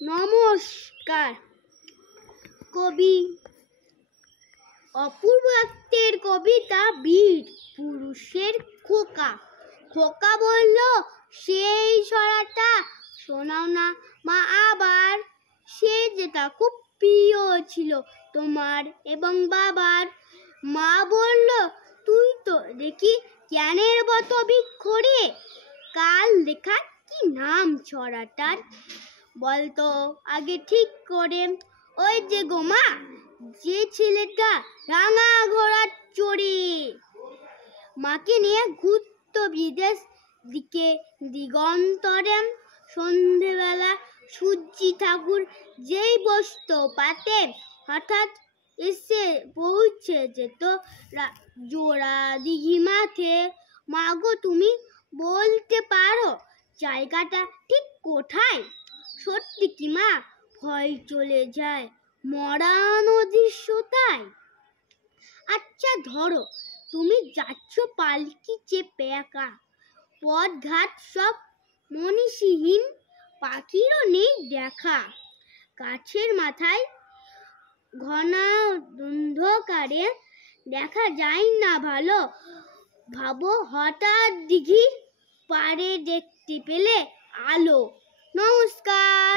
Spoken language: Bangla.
নমস্কার। কবি অপূর্ব আত্মের কবিতা বীর পুরুষের খোকা। খোকা বলল, সেই ছড়াটা শোনাও না মা আবার। সে যেটা খুব প্রিয় ছিল তোমার এবং বাবার। মা বলল, তুই তো দেখি জ্ঞানের মতো বিক্ষরে। কাল দেখা কি নাম ছড়াটার বলতো আগে ঠিক করে। ওই যে গো মা, যে ছেলেটা রাঙা ঘোড়ার চড়ে। মাকে নিয়ে ঘুরত বিদেশ দিকে দিগন্তরে। সন্ধেবেলা সূর্যি ঠাকুর যেই বসত পাতে, হঠাৎ এসে পৌঁছে যেত জোড়া দিঘি মাঠে। মা গো, তুমি বলতে পারো জায়গাটা ঠিক কোথায়? সত্যি কি মা, ভয় চলে যায় মরা নদীর সোতায়। আচ্ছা ধরো, তুমি যাচ্ছ পালকি চেপে একা। পথ ঘাট সব মনীষীহীন, পাখিরও নেই দেখা। গাছের মাথায় ঘনা অন্ধকারে দেখা যায় না ভালো। ভাবো হঠাৎ দিঘির পাড়ে দেখতে পেলে আলো। নমস্কার।